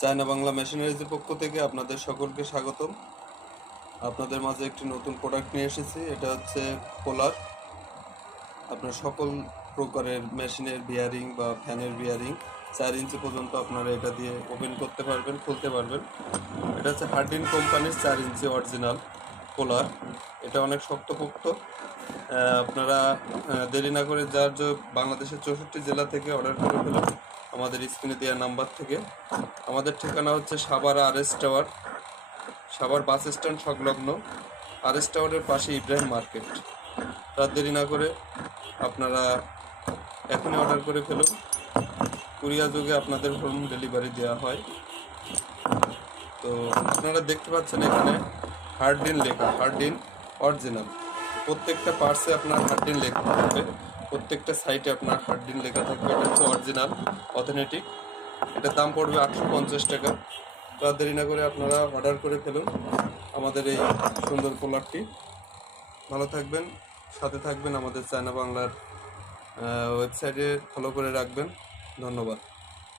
China Bangla মেশিনারিজের পক্ষ থেকে আপনাদের সকলকে স্বাগতম। আপনাদের মাঝে একটি নতুন প্রোডাক্ট নিয়ে এসেছি। এটা হচ্ছে পোলার। আপনার সকল প্রকারের মেশিনের বিয়ারিং বা ফ্যানের বিয়ারিং 4 ইঞ্চি পর্যন্ত আপনারা এটা দিয়ে ওপেন করতে পারবেন, খুলতে পারবেন। এটা হচ্ছে হার্ডিন কোম্পানির 4 ইঞ্চি অরিজিনাল পোলার। এটা অনেক শক্তপোক্ত। আপনারা দেরি না করে যার বাংলাদেশের 64 জেলা থেকে অর্ডার করে ফেলুন আমাদের স্ক্রিনে দেওয়া নাম্বার থেকে। আমাদের ঠিকানা হচ্ছে Savar RS tower, Savar bus stand সংলগ্ন RS টাওয়ারের পাশে ইব্রাহিম মার্কেট। রাত দেরি না করে আপনারা এখনই অর্ডার করে ফেলুন। কুরিয়ার যোগে আপনাদের হোম ডেলিভারি দেওয়া হয়। তো আপনারা দেখতে পাচ্ছেন এখানে হার্ডিন লেখা, হার্ডিন অরিজিনাল। প্রত্যেকটা পার্টসে আপনার হার্ডিন লেখা থাকবে, প্রত্যেকটা সাইটে আপনার হার্ডিন লেখা থাকবে। এটা হচ্ছে অরিজিনাল, অথেন্টিক। এটার দাম পড়বে 850 টাকা। তো আর দেরি না করে আপনারা অর্ডার করে ফেলুন আমাদের এই সুন্দর পোলারটি। ভালো থাকবেন, সাথে থাকবেন, আমাদের চায়না বাংলার ওয়েবসাইটে ফলো করে রাখবেন। ধন্যবাদ।